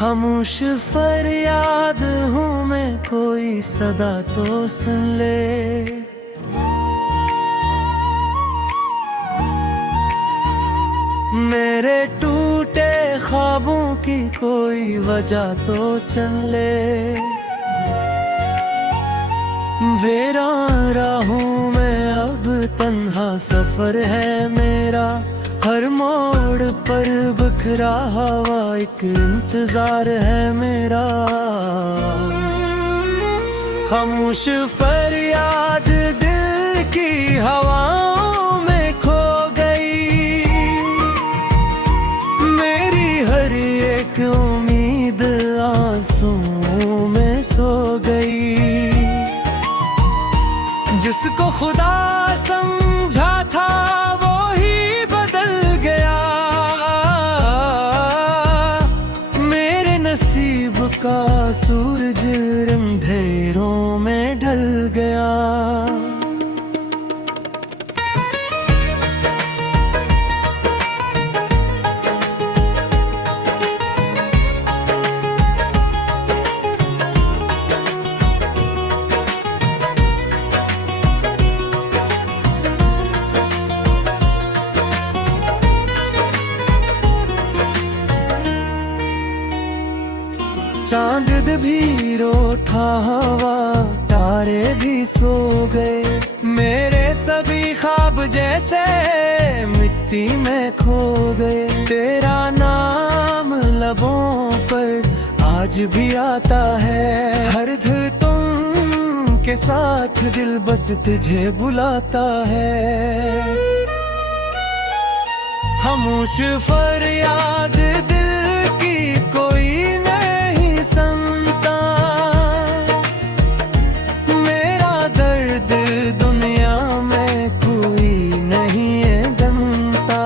खामोश फरियाद हूँ मैं, कोई सदा तो सुन ले। मेरे टूटे ख्वाबों की कोई वजह तो चल ले। वीरान राहूं मैं अब, तन्हा सफर है मेरा, हर मोड़ पर बिखरा हुआ एक इंतजार है मेरा। खामोश फरियाद दिल की हवाओं में खो गई, मेरी हर एक उम्मीद आंसुओं में सो गई। जिसको खुदा समझा था वो ही बदल गया, मेरे नसीब का सूरज अंधेरों में ढल गया। चांद भी रोता हवा, तारे भी सो गए, मेरे सभी ख्वाब जैसे मिट्टी में खो गए। तेरा नाम लबों पर आज भी आता है, हर धड़कन के साथ दिल बस तुझे बुलाता है। खामोश फरियाद दिल की कोई नहीं सुनता, मेरा दर्द दुनिया में कोई नहीं है जानता।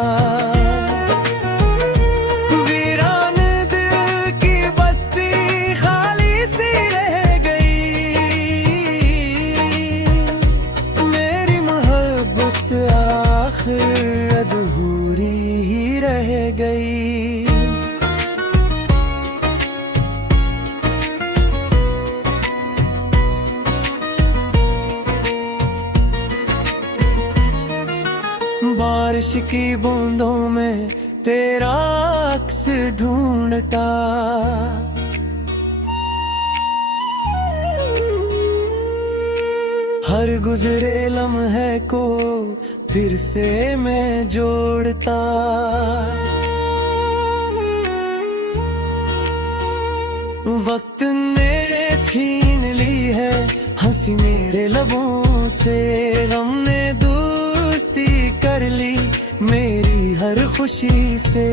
वीरान दिल की बस्ती खाली सी रह गई, मेरी मोहब्बत आखिर अधूरी ही रह गई। बारिश की बूंदों में तेरा अक्स ढूंढता, हर गुजरे लम्हे को फिर से मैं जोड़ता। वक्त ने छीन ली है हंसी मेरे लबों से, हमने दोस्ती कर ली मेरी हर खुशी से।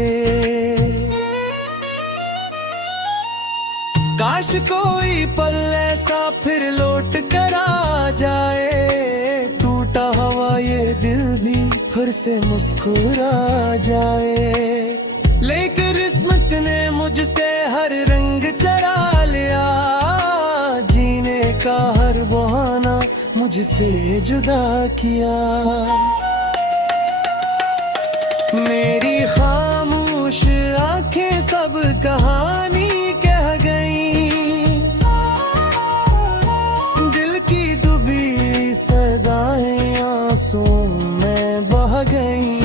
काश कोई पल ऐसा फिर लौट कर आ जाए, टूटा हुआ ये दिल भी फिर से मुस्कुरा जाए। लेकिन किस्मत ने मुझसे हर रंग चरा लिया, जीने का हर बहाना मुझसे जुदा किया। मेरी खामोश आंखें सब कहानी कह गईं, दिल की डूबी सदाएं आंसुओं में बह गईं।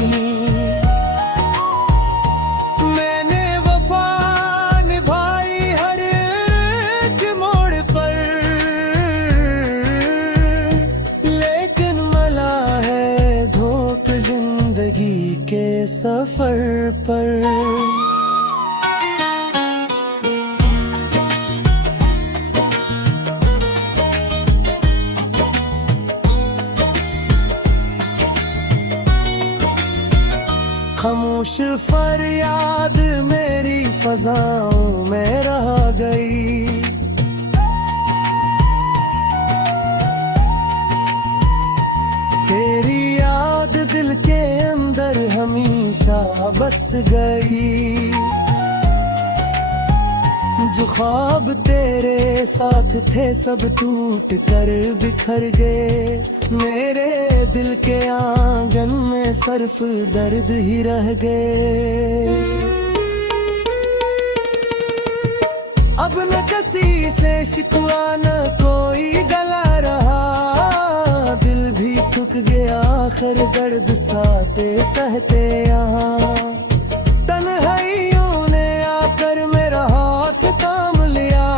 मैंने वफा निभाई हर एक मोड़ पर, लेकिन मला है धोख जिंदगी के सफर पर। खामोश फरियाद मेरी फजाओं में रह गई, तेरी याद दिल के अंदर हमेशा बस गई। जो ख्वाब तेरे साथ थे सब टूट कर बिखर गए, मेरे दिल के आंगन में सिर्फ दर्द ही रह गए। अब न किसी से शिकवा न कोई गला रहा, दिल भी थक गया आखिर दर्द साथे सहते यहाँ। तन्हाइयों ने आकर मेरा हाथ थाम लिया,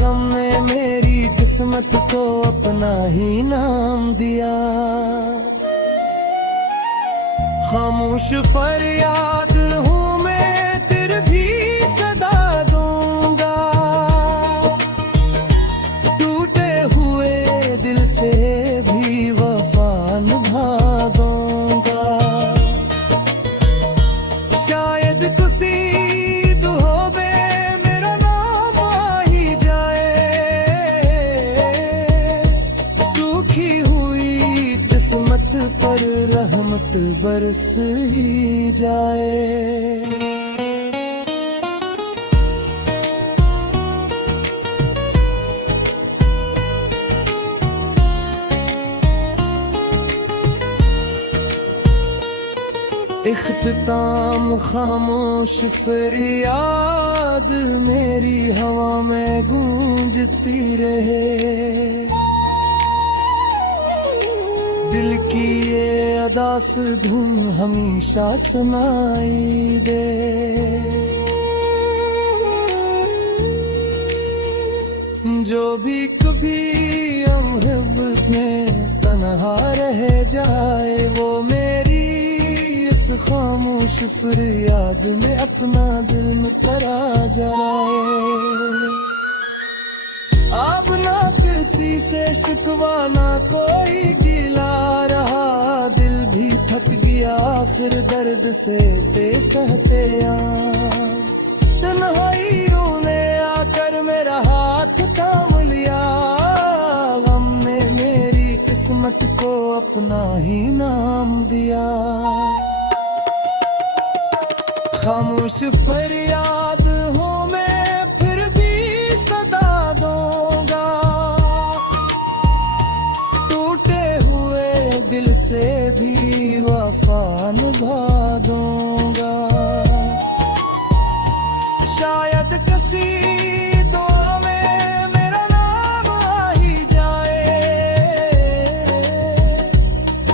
गम ने मेरी किस्मत को अपना ही नाम दिया। खामोश फरियाद हूँ मैं तेरे भी सदा दूंगा, टूटे हुए दिल से भी वफा निभा दूंगा। शायद किसी दुआ में मेरा नाम आ ही जाए, सूखी हुई किस्मत पर रहमत बरस ही जाए। इख्तिताम खामोश फरियाद मेरी हवा में गूंजती रहे, दिल की ये अदास धुन हमेशा सुनाई दे। जो भी कभी मोहब्बत में तन्हा रह जाए, वो मेरी इस खामोश फरियाद में अपना दिल में करा जाए। अब ना किसी से शिकवा ना कोई गिला रहा, दिल भी थक गया आखिर दर्द से ते सहते यहाँ। तन्हाइयों ने आकर मेरा हाथ थाम लिया, गम ने मेरी किस्मत को अपना ही नाम दिया। खामोश फरियाद हूँ मैं फिर भी सदा दूंगा, टूटे हुए दिल से भी वफा निभा दूंगा। शायद किसी दुआ में मेरा नाम आ ही जाए,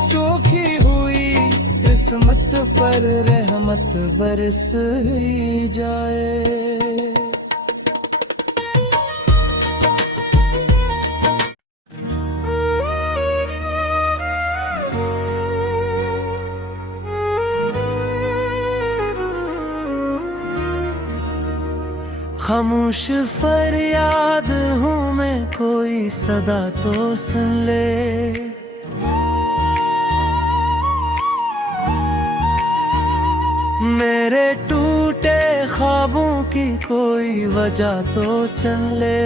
सूखी हुई किस्मत पर रहमत बरस ही जाए। खामोश फरियाद हूँ मैं, कोई सदा तो सुन ले। मेरे टूटे ख्वाबों की कोई वजह तो चले।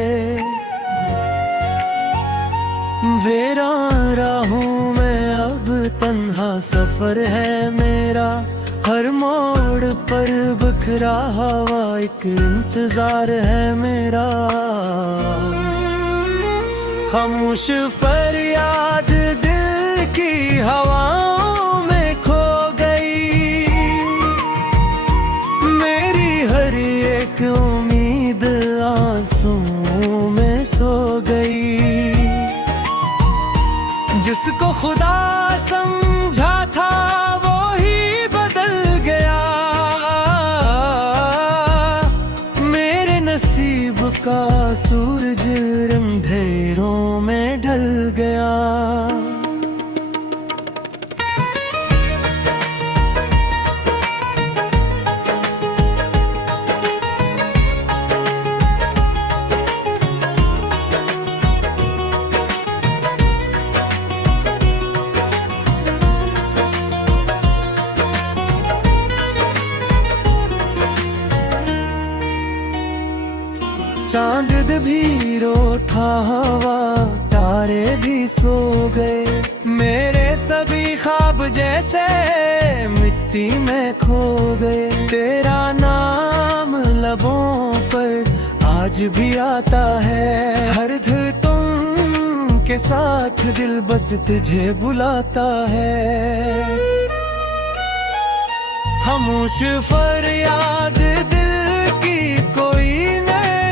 वीरान राहों में अब तन्हा सफर है मेरा, हर मोड़ पर बिखरा हुआ एक इंतजार है मेरा। खामोश फरियाद दिल की हवाओं में खो गई, मेरी हर एक उम्मीद आंसुओं में सो गई। जिसको खुदा समझा था वो ही बदल गया, मेरे नसीब का सूरज अंधेरों में ढल गया। चांद भी रोता हवा, तारे भी सो गए, मेरे सभी ख्वाब जैसे मिट्टी में खो गए। तेरा नाम लबों पर आज भी आता है, हर दिल तुम के साथ दिल बस तुझे बुलाता है। खामोश फरियाद दिल की कोई नहीं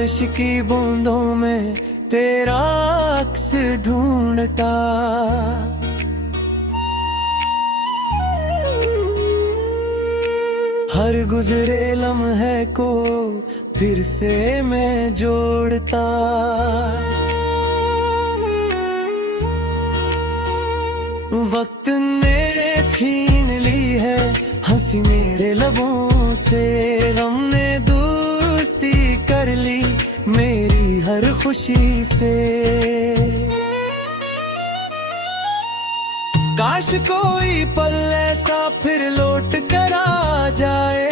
बारिश की बूंदों में तेरा अक्स ढूंढता, हर गुजरे लम्हे को फिर से मैं जोड़ता। वक्त ने छीन ली है हंसी मेरे लबों से, गम ने दोस्ती कर ली मेरी हर खुशी से। काश कोई पल ऐसा फिर लौट कर आ जाए,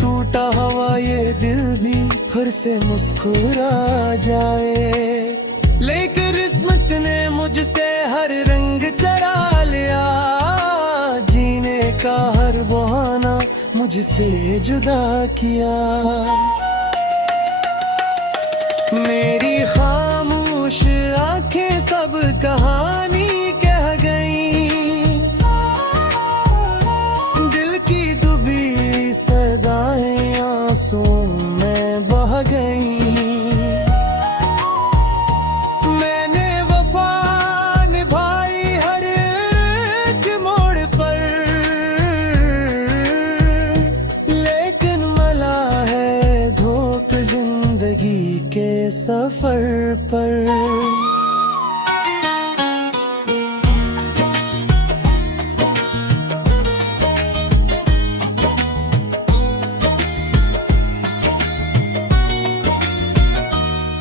टूटा हुआ ये दिल भी फिर से मुस्कुरा जाए। लेकिन किस्मत ने मुझसे हर रंग चरा लिया, जीने का हर बहाना मुझसे जुदा किया। मेरी खामोश आंखें सब कहानी कह गईं, दिल की दुबी सदाएं आंसुओं में बह गईं। मैंने वफा निभाई हर एक मोड़ पर, लेकिन मला है धोख जिंदगी के सफर पर।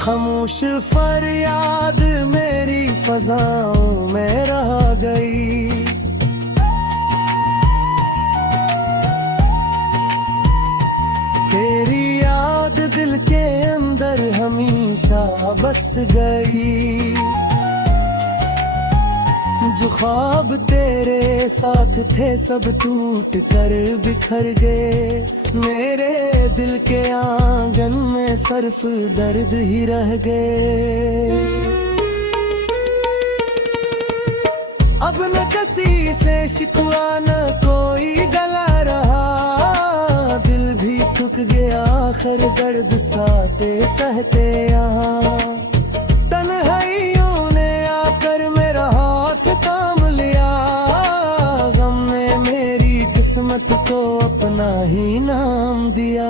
खामोश फरियाद मेरी फजाओं में रह गई, तेरी याद दिल के अंदर हमेशा बस गई। जो ख्वाब तेरे साथ थे सब टूट कर बिखर गए, मेरे दिल के आंगन में सिर्फ दर्द ही रह गए। अब न किसी से शिकवा न कोई गला रहा, दिल भी थक गया आखिर दर्द साथे सहते यहाँ। तन्हाइयों ने आकर मेरा हाथ थाम लिया, गम ने मेरी किस्मत को अपना ही नाम दिया।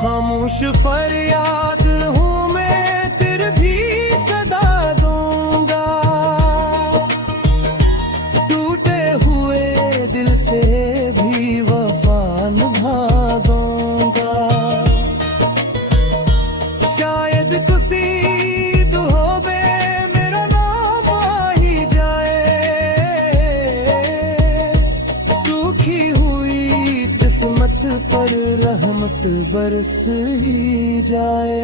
खामोश फरियाद हूँ मैं तेरे भी सदा दूंगा, टूटे हुए दिल से भी वफा निभा दूंगा। शायद किसी दुहों में मेरा नाम आ ही जाए, सूखी हुई किस्मत पर रहमत बरस ही जाए।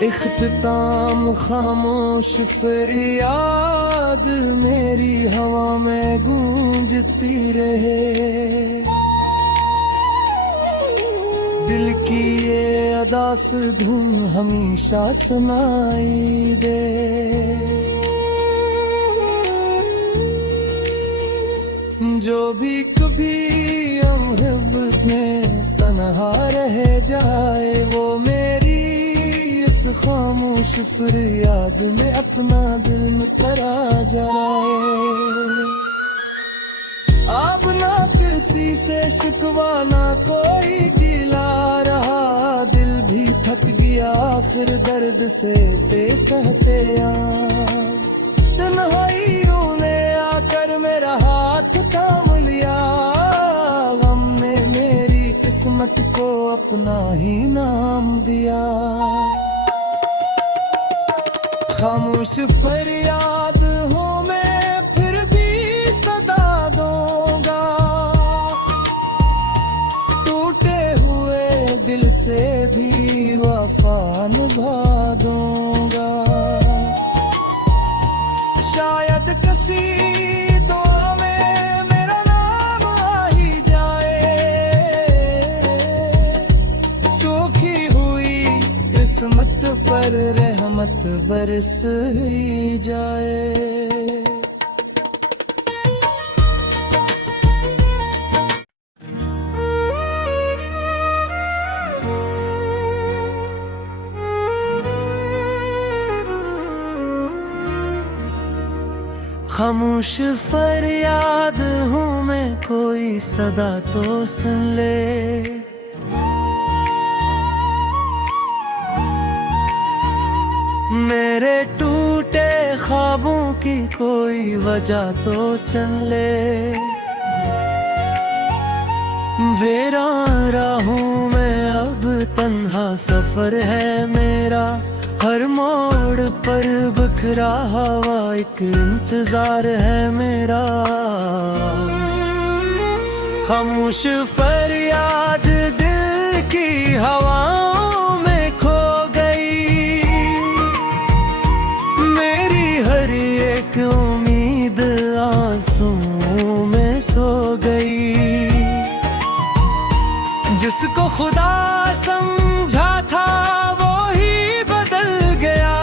इख्तिताम खामोश फरियाद मेरी हवा में गूंजती रहे, दिल की ये अदास धुन हमेशा सुनाई दे। जो भी कभी मोहब्बत में तन्हा रह जाए, वो मेरी इस खामोश फरियाद में अपना दिल में करा जाए। अब ना किसी से शिकवा ना कोई गिला रहा, दिल भी थक गया आखिर दर्द से सहते तन्हाइयों ने आकर मेरा हाथ थाम लिया, गम ने मेरी किस्मत को अपना ही नाम दिया। खामोश फरियाद हूँ मैं फिर भी सदा दूंगा, टूटे हुए दिल से भी वफा निभा दूंगा। शायद किसी दुआ में मेरा नाम आ ही जाए, सूखी हुई पर रहमत बरस ही जाए। खामोश फरियाद हूँ मैं, कोई सदा तो सुन ले। मेरे टूटे ख्वाबों की कोई वजह तो चल ले। वीरान राहों में अब तन्हा सफर है मेरा, हर मोड़ पर बिखरा हुआ एक इंतजार है मेरा। खामोश फरियाद दिल की हवाओं में खो गई, मेरी हर एक उम्मीद आंसुओं में सो गई। जिसको खुदा समझा था वो ही बदल गया,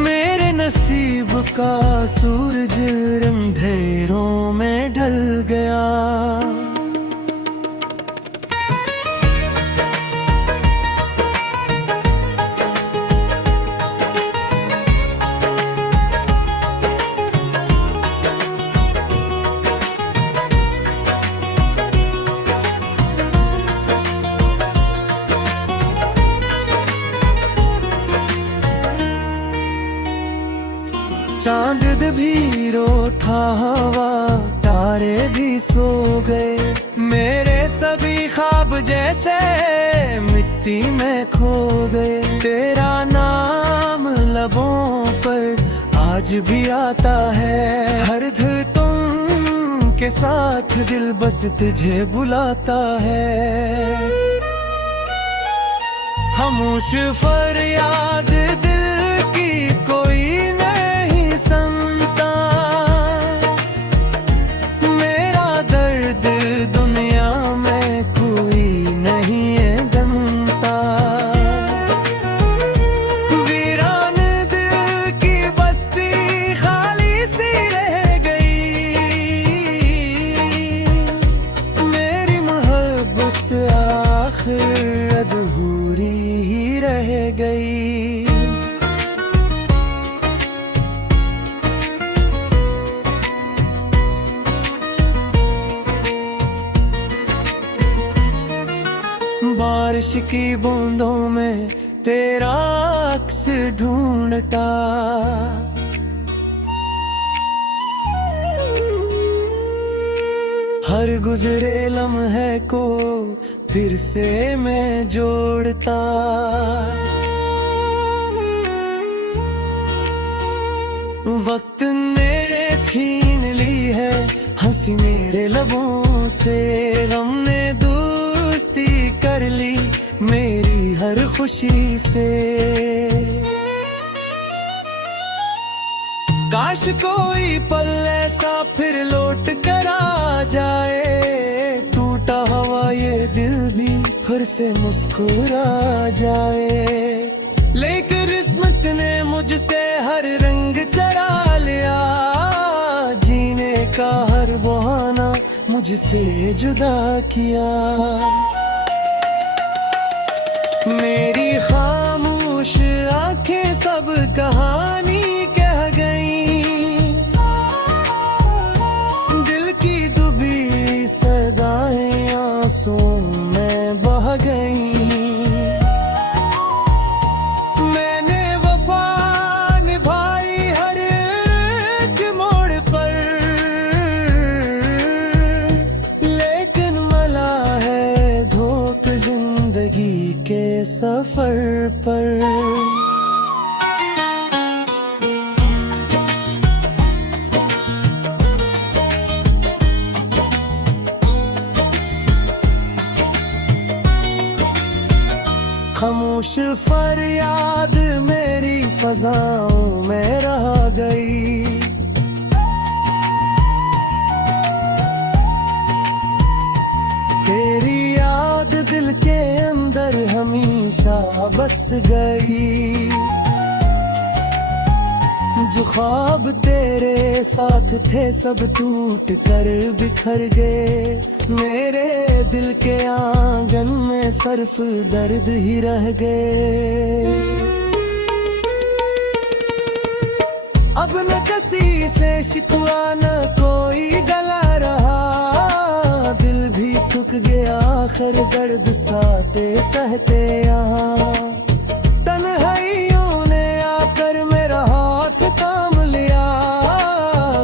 मेरे नसीब का सूरज अंधेरों में ढल गया। चांद भी रोता हवा, तारे भी सो गए, मेरे सभी ख्वाब जैसे मिट्टी में खो गए। तेरा नाम लबों पर आज भी आता है, हर धड़कन के साथ दिल बस तुझे बुलाता है। खामोश फरियाद दिल की कोई नहीं सुनता, मेरा दर्द दुनिया में कोई नहीं है गनता। वीरान दिल की बस्ती खाली सी रह गई, मेरी मोहब्बत आखिर अधूरी ही रह गई। बारिश की बूंदों में तेरा अक्स ढूंढता, हर गुजरे लम्हे को फिर से मैं जोड़ता। वक्त ने छीन ली है हंसी मेरे लबों से, गम ने दोस्ती कर ली मेरी हर खुशी से। काश कोई पल ऐसा फिर लौट कर आ जाए, टूटा हुआ ये दिल भी फिर से मुस्कुरा जाए। लेकिन किस्मत ने मुझसे हर रंग चरा लिया, जीने का हर बहाना मुझसे जुदा किया। मेरी खामोश आंखें सब कहानी कह गईं, दिल की दुबी सदाएं आंसुओं में बह गईं। मैंने वफा निभाई हर एक मोड़ पर, लेकिन मला है धोख जिंदगी के सफर पर। खामोश फरियाद मेरी फजाओं में रह गई, तेरी याद दिल के अंदर हमेशा हमेशा बस गई। जो ख्वाब तेरे साथ थे सब टूट कर बिखर गए। मेरे दिल के आंगन में सिर्फ दर्द ही रह गए। अब न किसी से शिकवा न कोई गला रहा। दिल भी थक गया आखिर दर्द साथे सहते यहाँ। तन्हाइयों ने आकर मेरा हाथ थाम लिया।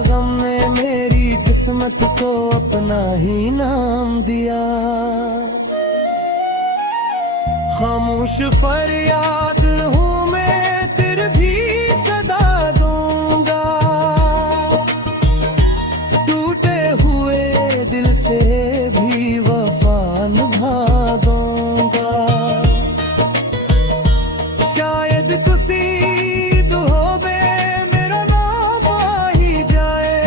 गम ने मेरी किस्मत को अपना ही नाम दिया। खामोश फरियाद हूँ मैं तेरे भी सदा दूंगा। टूटे हुए दिल से भी वफा निभा दूंगा। शायद किसी दुआ में मेरा नाम आ ही जाए।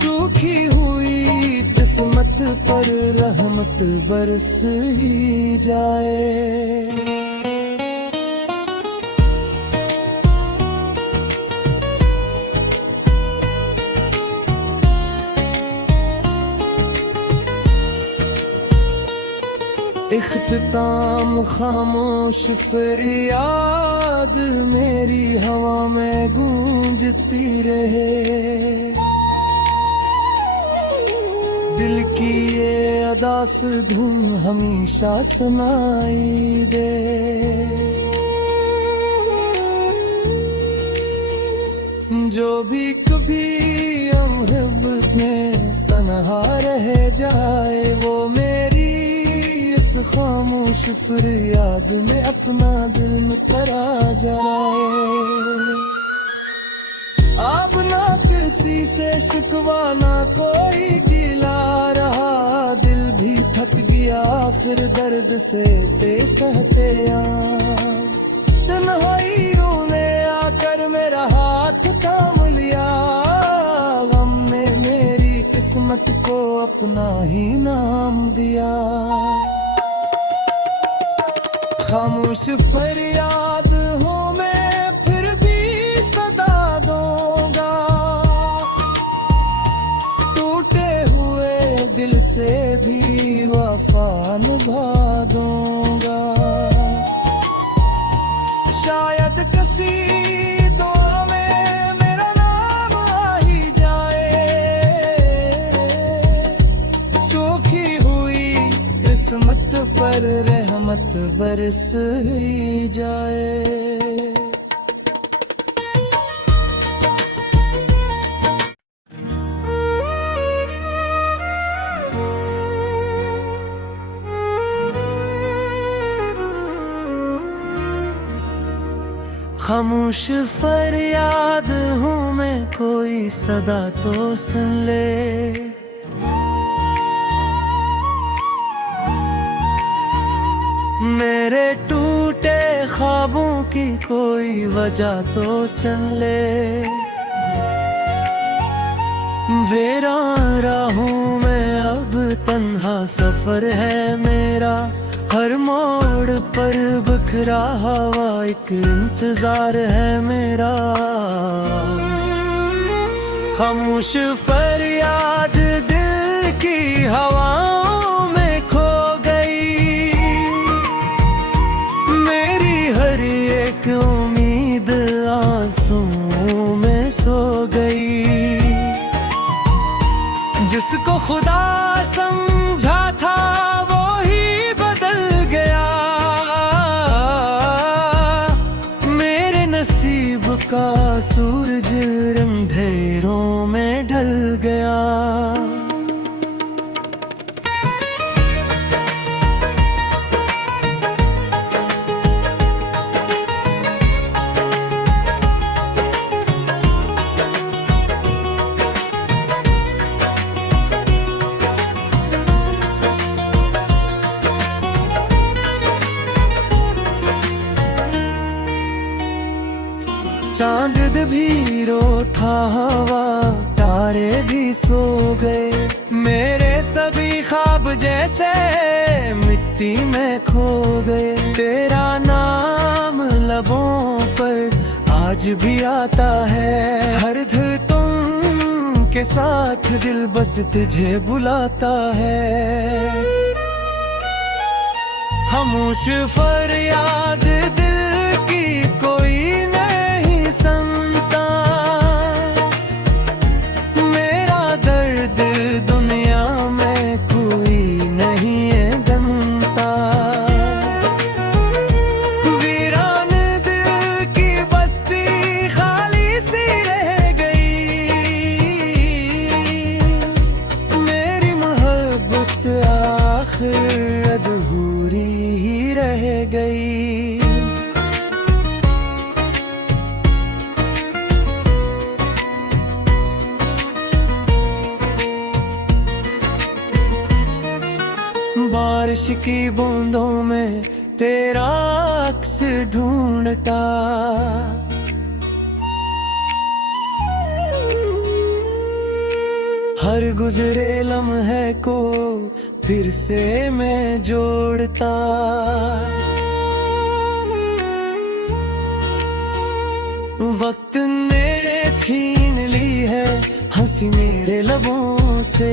सूखी हुई किस्मत पर रहमत बरस ही जाए। इख्तिताम खामोश फरियाद मेरी हवा में गूंजती रहे। दिल की ये अदास धुन हमेशा सुनाई दे। जो भी कभी मोहब्बत में तन्हा रह जाए वो मेरी इस खामोश फरियाद में अपना दिल में करा जाए। अब ना किसी से शिकवा ना कोई गिला रहा। दिल भी थक गया आखिर दर्द से ते सहते तन्हाइयों ने आकर मेरा हाथ थाम लिया। गम ने मेरी किस्मत को अपना ही नाम दिया। खामोश फरियाद हूँ मैं फिर भी सदा दूंगा। टूटे हुए दिल से भी वफा निभा दूंगा। शायद किसी दुआ में मेरा नाम आ ही जाए। सूखी हुई किस्मत पर रहमत बरस ही जाए। खामोश फरियाद हूँ मैं कोई सदा तो सुन ले। मेरे टूटे ख्वाबों की कोई वजह तो चल ले। वीरान राहों में अब तन्हा सफर है मेरा। हर मोड़ पर बिखरा हुआ एक इंतजार है मेरा। खामोश फरियाद दिल की हवाओं में खो गई। मेरी हर एक उम्मीद आंसुओं में सो गई। जिसको खुदा समझा था वो ही बदल गया। मेरे नसीब का सूरज अंधेरों में ढल गया। चांद भी रोता हवा तारे भी सो गए। मेरे सभी ख्वाब जैसे मिट दोस्ती में खो गए। तेरा नाम लबों पर आज भी आता है, हर धड़कन के साथ दिल बस तुझे बुलाता है। खामोश फरियाद दिल की कोई नहीं सुनता, मेरा दर्द दुनिया में कोई नहीं है गनता। वीरान दिल की बस्ती खाली सी रह गई, मेरी मोहब्बत आखिर अधूरी ही रह गई। बारिश की बूंदों में तेरा अक्स ढूंढता, हर गुजरे लम्हे को फिर से मैं जोड़ता। वक्त ने छीन ली है हंसी मेरे लबों से,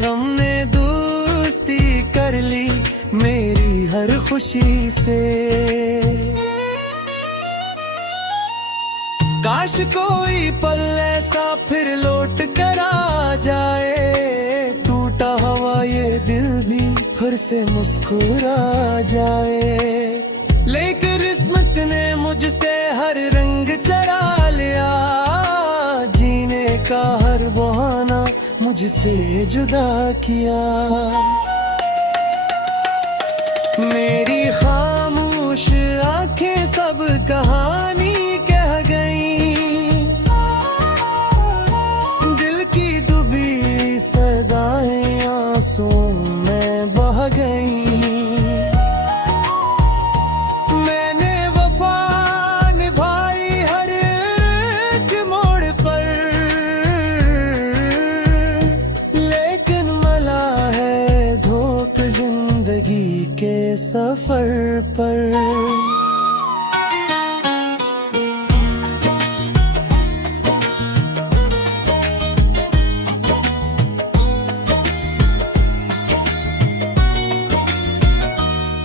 गम ने दोस्ती कर ली मेरी हर खुशी से। काश कोई पल ऐसा फिर लौट कर आ जाए, टूटा हुआ ये दिल भी फिर से मुस्कुरा जाए। लेकिन किस्मत ने मुझसे हर रंग चरा लिया, जीने का हर बहाना मुझसे जुदा किया। मेरी खामोश आंखें सब कहानी कह गईं, दिल की डूबी सदाएं आंसुओं में बह गईं। मैंने वफा निभाई हर एक मोड़ पर, लेकिन मला है धोख जिंदगी के सफर पर।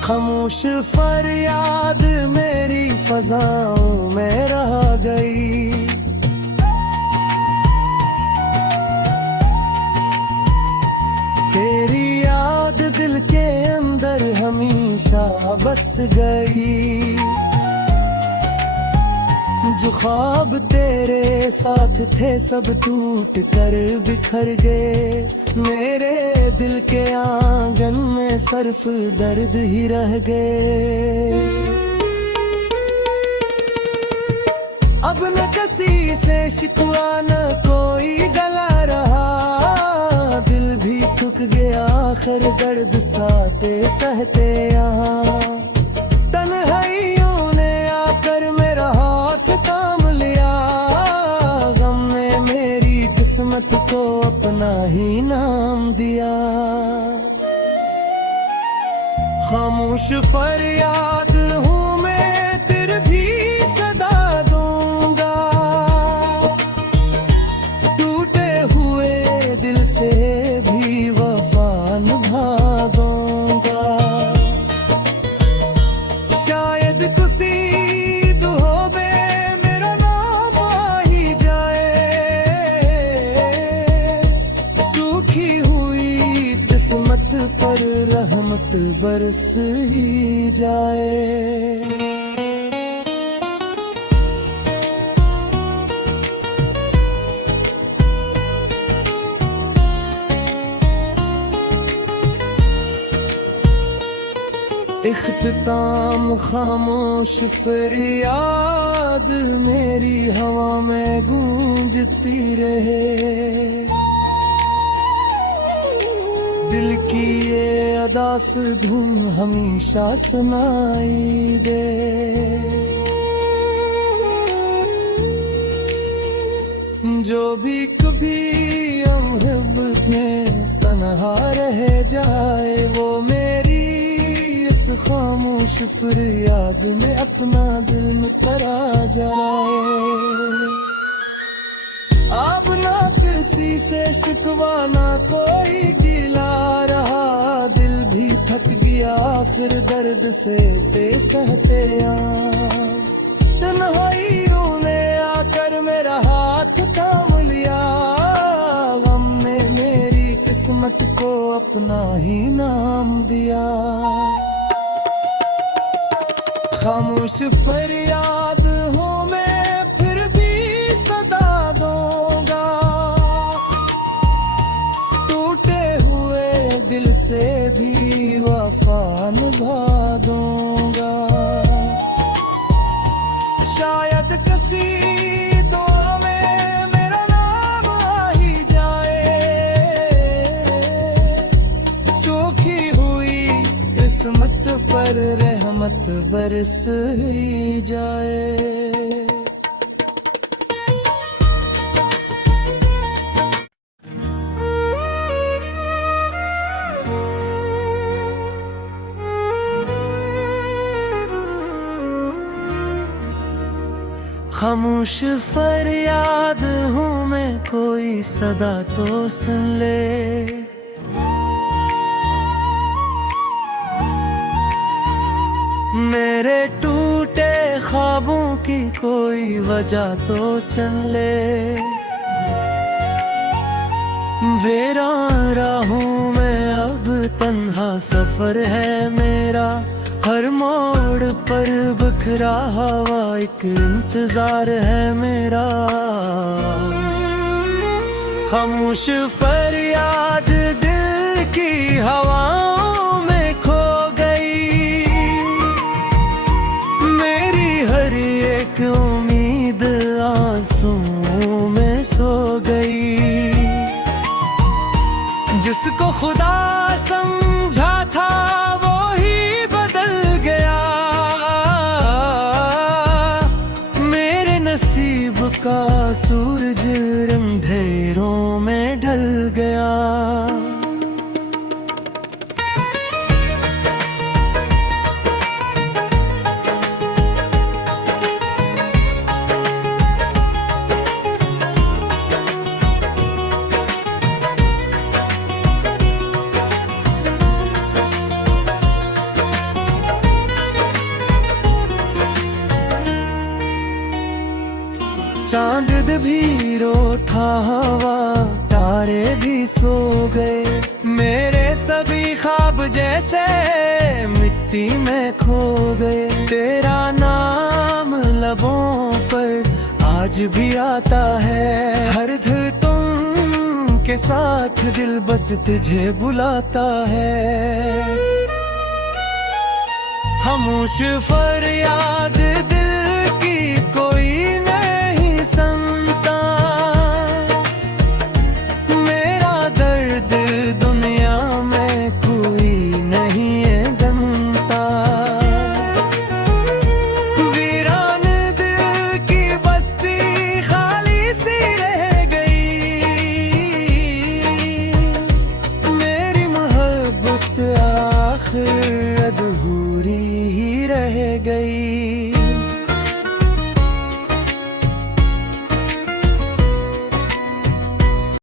खामोश फरियाद मेरी फजाओं में रह गई, तेरी याद दिल के अंदर हमेशा बस गई। जो ख्वाब तेरे साथ थे सब टूट कर बिखर गए, मेरे दिल के आंगन में सिर्फ दर्द ही रह गए। अब न किसी से शिकवा न कोई गला रहा, दिल भी थक गया आखिर दर्द सहते सहते यहाँ। तन्हाइयों ने आकर मेरा हाथ थाम लिया, गम ने मेरी किस्मत को अपना ही नाम दिया। खामोश फरियाद हूँ मैं तेरे भी सदा दूंगा, टूटे हुए दिल से भी वफा निभा दूंगा। शायद किसी दुहोबे मेरा नाम आ ही जाए, सूखी हुई किस्मत पर रहमत बरस ही जाए। इख्तिताम खामोश फरियाद मेरी हवा में गूंजती रहे, दिल की ये अदास धुन हमेशा सुनाई दे। जो भी कभी मोहब्बत में तन्हा रह जाए, वो मेरी खामोश फरियाद में अपना दिल में करा जाए। अब ना किसी से शिकवा ना कोई गिला रहा, दिल भी थक गया फिर दर्द से सहते तन्हाइयों ने आकर मेरा हाथ थाम लिया। गम ने मेरी किस्मत को अपना ही नाम दिया। खामोश फरियाद हूँ मैं फिर भी सदा दूंगा, टूटे हुए दिल से भी वफा निभा दूंगा। शायद किसी दुआ में मेरा नाम आ ही जाए, सूखी हुई किस्मत पर रहमत बरस ही जाए। खामोश फरियाद हूँ मैं, कोई सदा तो सुन ले। मेरे टूटे ख्वाबों की कोई वजह तो चल ले। वीरान राहों में अब तन्हा सफर है मेरा, हर मोड़ पर बिखरा हुआ एक इंतजार है मेरा। खामोश फरियाद दिल की हवाओं में खो गई, मेरी हर एक उम्मीद आंसुओं में सो गई। जिसको खुदा समझा था वो ही बदल गया, मेरे नसीब का सूरज अंधेरों में ढल गया। चांद भी रोता हवा, तारे भी सो गए, मेरे सभी ख्वाब जैसे मिट्टी में खो गए। तेरा नाम लबों पर आज भी आता है, हर दिल तुम के साथ दिल बस तुझे बुलाता है। खामोश फरियाद दिल